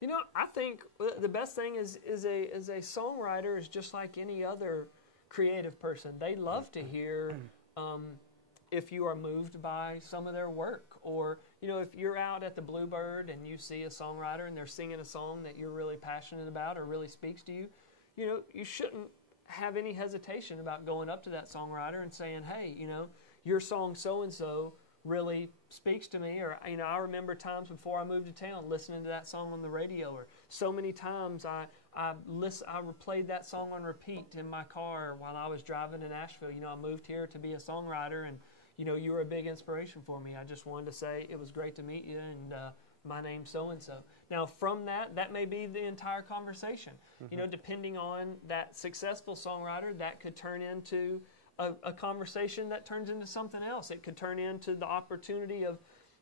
You know, I think the best thing is a songwriter is just like any other creative person. They love to hear if you are moved by some of their work, or you know, if you're out at the Bluebird and you see a songwriter and they're singing a song that you're really passionate about or really speaks to you, you know, you shouldn't have any hesitation about going up to that songwriter and saying, hey, you know, your song so and so really speaks to me, or you know, I remember times before I moved to town listening to that song on the radio, or so many times I played that song on repeat in my car while I was driving to Nashville. You know, I moved here to be a songwriter, and you know, you were a big inspiration for me. I just wanted to say it was great to meet you, and my name's so and so. Now, from that may be the entire conversation. You know, depending on that successful songwriter, that could turn into a conversation that turns into something else. It could turn into the opportunity of,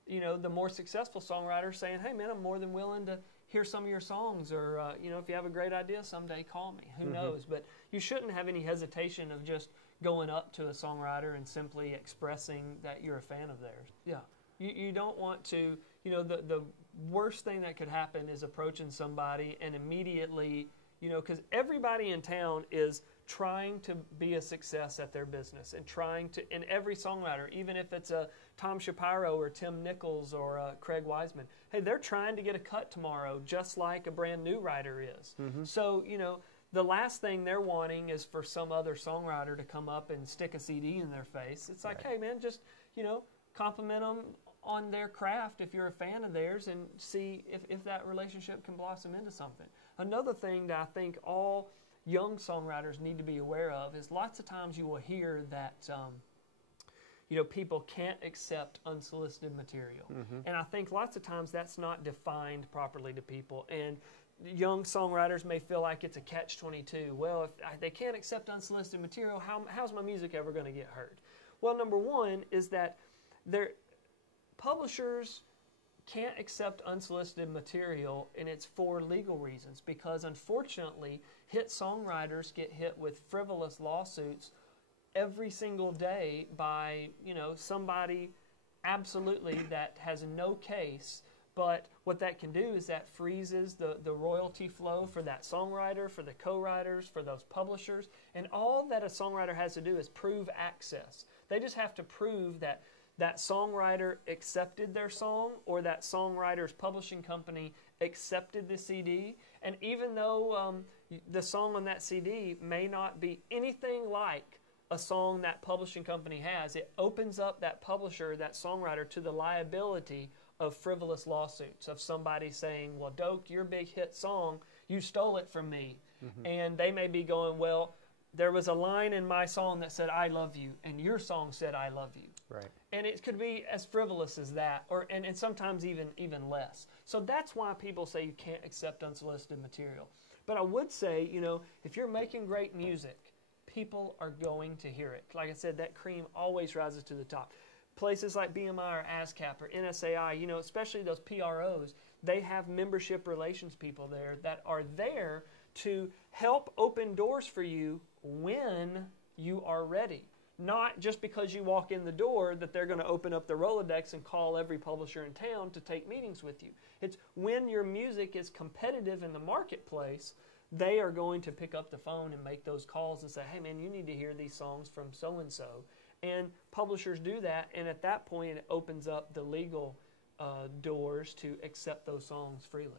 you know, the more successful songwriter saying, hey man, I'm more than willing to hear some of your songs, or you know, if you have a great idea someday, call me. Who knows? But you shouldn't have any hesitation of just going up to a songwriter and simply expressing that you're a fan of theirs. Yeah. You don't want to, you know, the worst thing that could happen is approaching somebody and immediately, you know, because everybody in town is trying to be a success at their business, and trying to, and every songwriter, even if it's a Tom Shapiro or Tim Nichols or Craig Wiseman, hey, they're trying to get a cut tomorrow just like a brand new writer is. So, you know, the last thing they're wanting is for some other songwriter to come up and stick a CD in their face. It's like, hey man, just, you know, compliment them on their craft if you're a fan of theirs, and see if that relationship can blossom into something. Another thing that I think all young songwriters need to be aware of is lots of times you will hear that you know, people can't accept unsolicited material. And I think lots of times that's not defined properly to people, and young songwriters may feel like it's a catch-22. Well, if they can't accept unsolicited material, how's my music ever going to get heard? Well, number one is that their publishers can't accept unsolicited material, and it's for legal reasons, because unfortunately hit songwriters get hit with frivolous lawsuits every single day by, you know, somebody absolutely that has no case. But what that can do is that freezes the royalty flow for that songwriter, for the co-writers, for those publishers, and all that a songwriter has to do is prove access. They just have to prove that that songwriter accepted their song, or that songwriter's publishing company accepted the CD. And even though the song on that CD may not be anything like a song that publishing company has, it opens up that publisher, that songwriter, to the liability of frivolous lawsuits, of somebody saying, well, Doak, your big hit song, you stole it from me. And they may be going, well, there was a line in my song that said, I love you, and your song said, I love you. Right. And it could be as frivolous as that, or and sometimes even less. So that's why people say you can't accept unsolicited material. But I would say, you know, if you're making great music, people are going to hear it. Like I said, that cream always rises to the top. Places like BMI or ASCAP or NSAI, you know, especially those PROs, they have membership relations people there that are there to help open doors for you when you are ready. Not just because you walk in the door that they're going to open up the Rolodex and call every publisher in town to take meetings with you. It's when your music is competitive in the marketplace, they are going to pick up the phone and make those calls and say, hey man, you need to hear these songs from so-and-so. And publishers do that, and at that point it opens up the legal doors to accept those songs freely.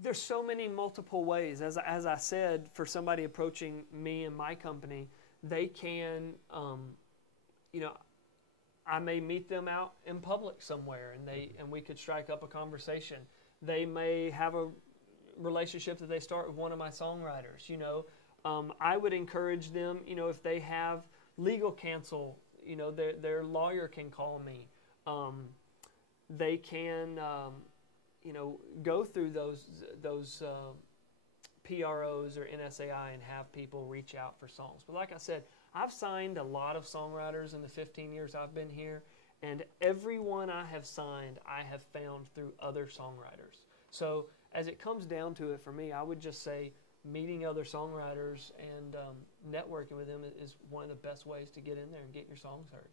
There's so many multiple ways. As I said, for somebody approaching me and my company, they can, you know, I may meet them out in public somewhere, and we could strike up a conversation. They may have a relationship that they start with one of my songwriters. You know, I would encourage them, you know, if they have legal counsel, you know, their lawyer can call me. They can, you know, go through those PROs or NSAI and have people reach out for songs. But like I said, I've signed a lot of songwriters in the 15 years I've been here, and everyone I have signed, I have found through other songwriters. So as it comes down to it for me, I would just say meeting other songwriters and networking with them is one of the best ways to get in there and get your songs heard.